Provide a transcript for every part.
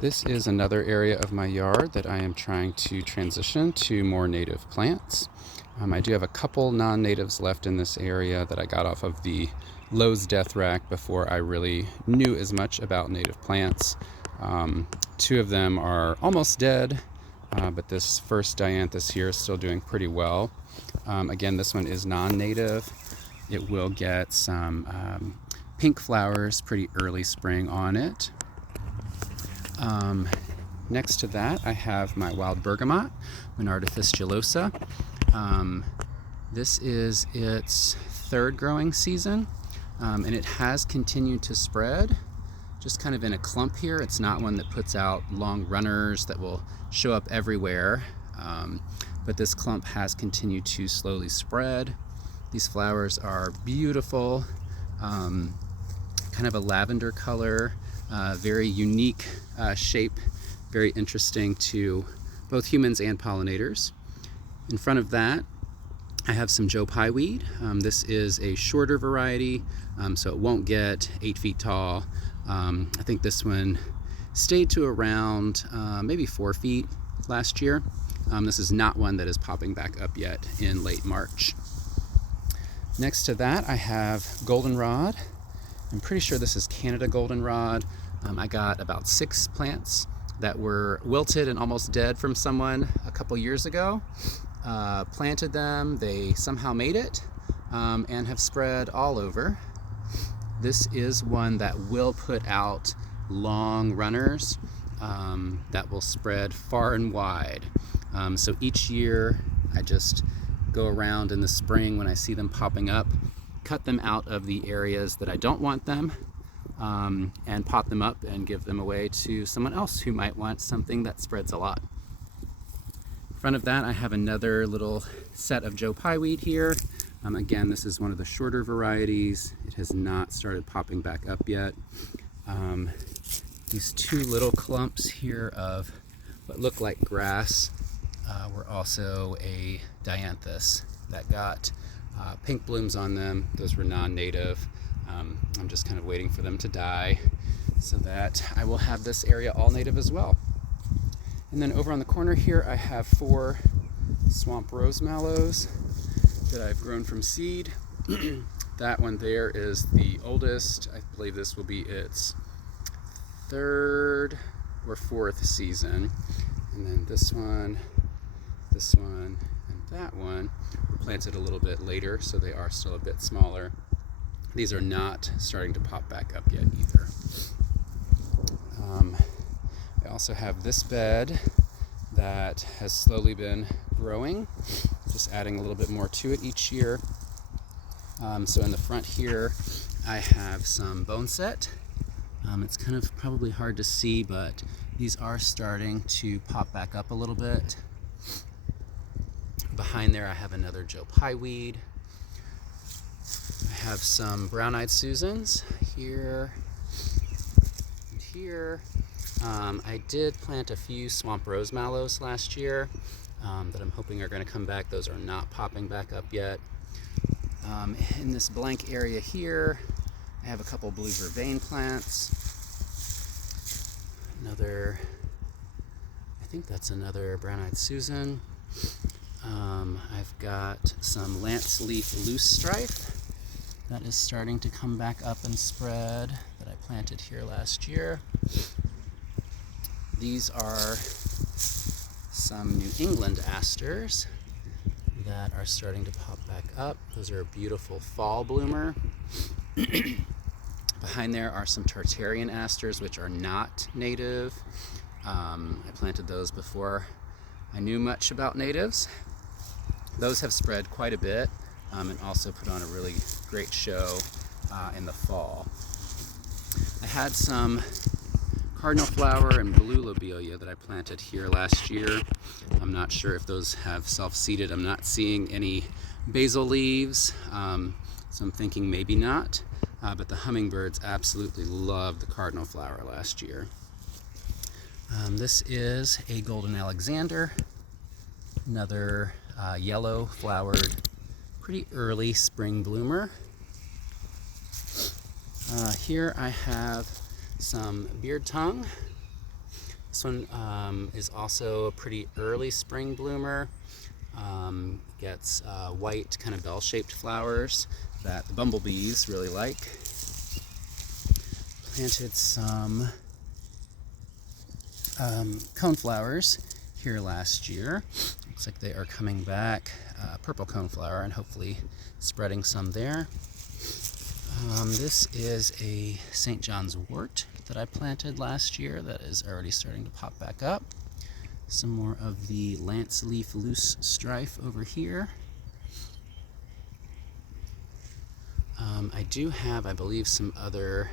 This is another area of my yard that I am trying to transition to more native plants. I do have a couple non-natives left in this area that I got off of the Lowe's Death Rack before I really knew as much about native plants. Two of them are almost dead, but this first dianthus here is still doing pretty well. Again, this one is non-native. It will get some pink flowers pretty early spring on it. Next to that, I have my wild bergamot, Monarda fistulosa. This is its third growing season, and it has continued to spread, just kind of in a clump here. It's not one that puts out long runners that will show up everywhere, but this clump has continued to slowly spread. These flowers are beautiful, kind of a lavender color, very unique shape, very interesting to both humans and pollinators. In front of that, I have some Joe Pye weed. This is a shorter variety, so it won't get 8 feet tall. I think this one stayed to around maybe 4 feet last year. This is not one that is popping back up yet in late March. Next to that, I have goldenrod. I'm pretty sure this is Canada goldenrod. I got about 6 plants that were wilted and almost dead from someone a couple years ago. Planted them, they somehow made it, and have spread all over. This is one that will put out long runners that will spread far and wide. So each year I just go around in the spring when I see them popping up, cut them out of the areas that I don't want them, and pot them up and give them away to someone else who might want something that spreads a lot. In front of that, I have another little set of Joe Pye weed here. Again, this is one of the shorter varieties. It has not started popping back up yet. These 2 little clumps here of what look like grass were also a dianthus that got pink blooms on them. Those were non-native. I'm just kind of waiting for them to die so that I will have this area all native as well. And then over on the corner here, I have 4 swamp rose mallows that I've grown from seed. That one there is the oldest. I believe this will be its 3rd or 4th season. And then this one, and that one were planted a little bit later, so they are still a bit smaller. These are not starting to pop back up yet either. I also have this bed that has slowly been growing, just adding a little bit more to it each year. So in the front here, I have some boneset. It's kind of probably hard to see, but these are starting to pop back up a little bit. Behind there, I have another Joe Pye weed. I have some brown-eyed Susans here and here. I did plant a few swamp rose mallows last year that I'm hoping are going to come back. Those are not popping back up yet. In this blank area here, I have a couple blue vervain plants. I think that's another brown-eyed Susan. I've got some lance leaf loosestrife that is starting to come back up and spread that I planted here last year. These are some New England asters that are starting to pop back up. Those are a beautiful fall bloomer. Behind there are some Tartarian asters, which are not native. I planted those before I knew much about natives. Those have spread quite a bit and also put on a really great show in the fall. I had some cardinal flower and blue lobelia that I planted here last year. I'm not sure if those have self-seeded. I'm not seeing any basil leaves, so I'm thinking maybe not. But the hummingbirds absolutely loved the cardinal flower last year. This is a golden Alexander, another yellow flowered, pretty early spring bloomer. Here I have some beard tongue. This one is also a pretty early spring bloomer. Gets white kind of bell-shaped flowers that the bumblebees really like. Planted some coneflowers here last year. Looks like they are coming back. Purple coneflower, and hopefully spreading some there. This is a St. John's wort that I planted last year that is already starting to pop back up. Some more of the lance leaf loose strife over here. I do have, I believe, some other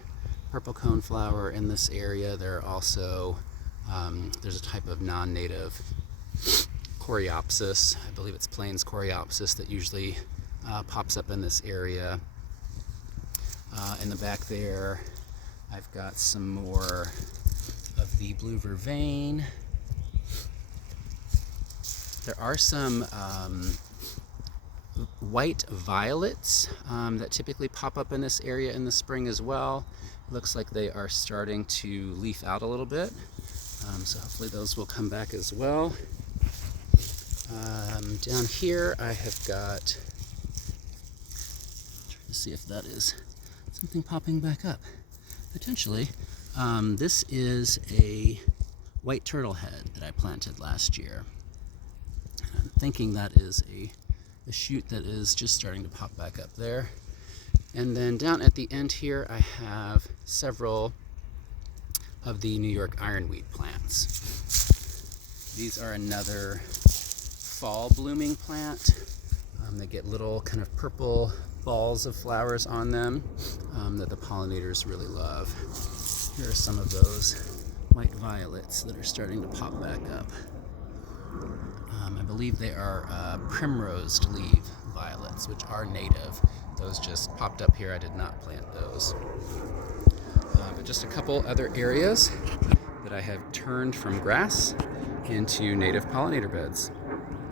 purple coneflower in this area. There are also, there's a type of non-native Coreopsis. I believe it's Plains Coreopsis that usually pops up in this area. In the back there, I've got some more of the blue vervain. There are some white violets that typically pop up in this area in the spring as well. Looks like they are starting to leaf out a little bit, so hopefully those will come back as well. Down here I have got, trying to see if that is something popping back up. Potentially. This is a white turtle head that I planted last year. I'm thinking that is a shoot that is just starting to pop back up there. And then down at the end here I have several of the New York ironweed plants. These are another fall blooming plant. They get little kind of purple balls of flowers on them that the pollinators really love. Here are some of those white violets that are starting to pop back up. I believe they are primrose leaf violets, which are native. Those just popped up here. I did not plant those. But just a couple other areas that I have turned from grass into native pollinator beds.